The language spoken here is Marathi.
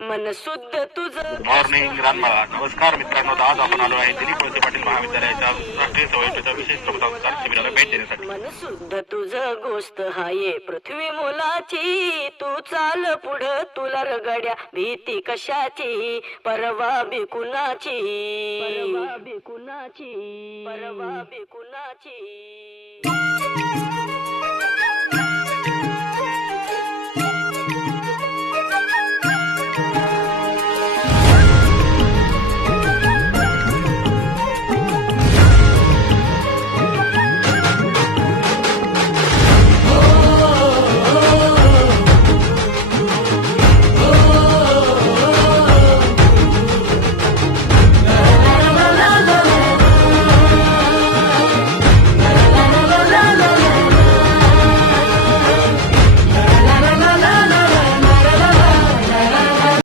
मन शुद्ध तुझं गुड मॉर्निंग रानमाळा. नमस्कार मित्रांनो, आज आपण आलो आहे दिलीप वळसे पाटील महाविद्यालयाच्या राष्ट्रीय संयोजनेच्या विशेष प्रबोधन शिबिराला भेट देण्यासाठी. मन शुद्ध तुझं गोष्ट हाये पृथ्वी मुलाची, तू चाल पुढं तुला रगड्या भीती कशाची, परवा बिकुनाची, परवा बिकुनाची, परवा बिकुनाची.